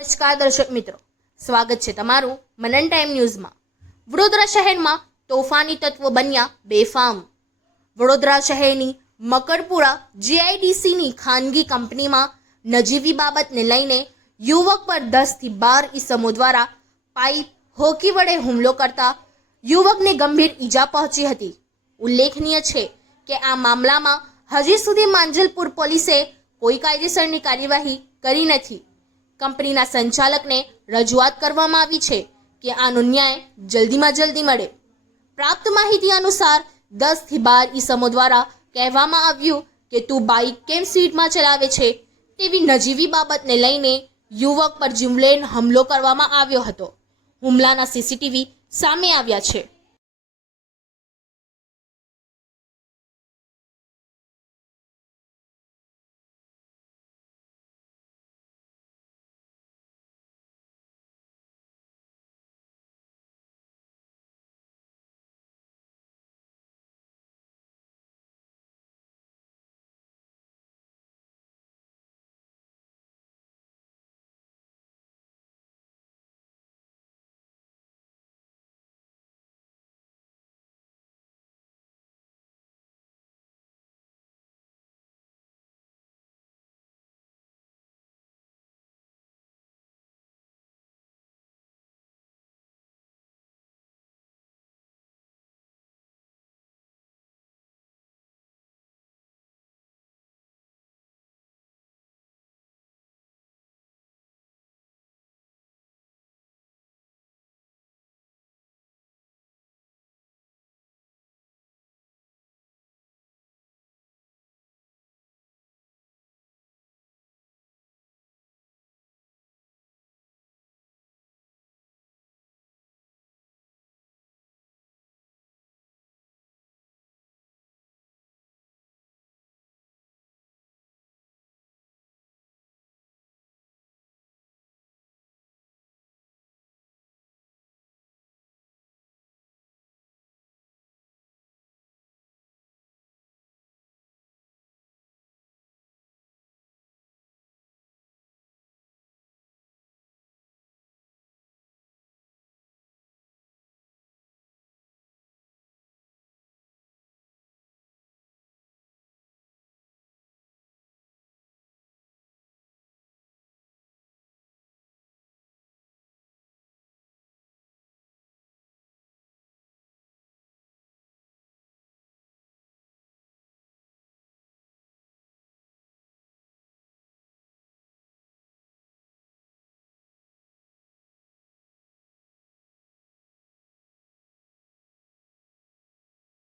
નમસ્કાર દર્શક મિત્રો, સ્વાગત છે તમારું મનન ટાઈમ ન્યૂઝમાં। વડોદરા શહેરમાં તોફાની તત્વો બન્યા બેફામ। વડોદરા શહેરની મકરપુરા જીઆઈડીસીની ખાનગી કંપનીમાં નજીવી બાબતને લઈને યુવક પર 10 થી 12 ઈસમો દ્વારા પાઇપ હોકી વડે હુમલો કરતા યુવકને ગંભીર ઈજા પહોંચી હતી। ઉલ્લેખનીય છે કે આ મામલામાં હજી સુધી માંજલપુર પોલીસે કોઈ કાયદેસરની કાર્યવાહી કરી નથી। કંપનીના સંચાલકને રજૂઆત કરવામાં આવી છે કે આનો ન્યાય જલ્દીમાં જલ્દી મળે। પ્રાપ્ત માહિતી અનુસાર 10 થી 12 ઈસમો દ્વારા કહેવામાં આવ્યું કે તું બાઇક કેમ સ્પીડમાં ચલાવે છે તેવી નજીવી બાબતને લઈને યુવક પર જુમલેન હુમલો કરવામાં આવ્યો હતો। હુમલાના સીસીટીવી સામે આવ્યા છે।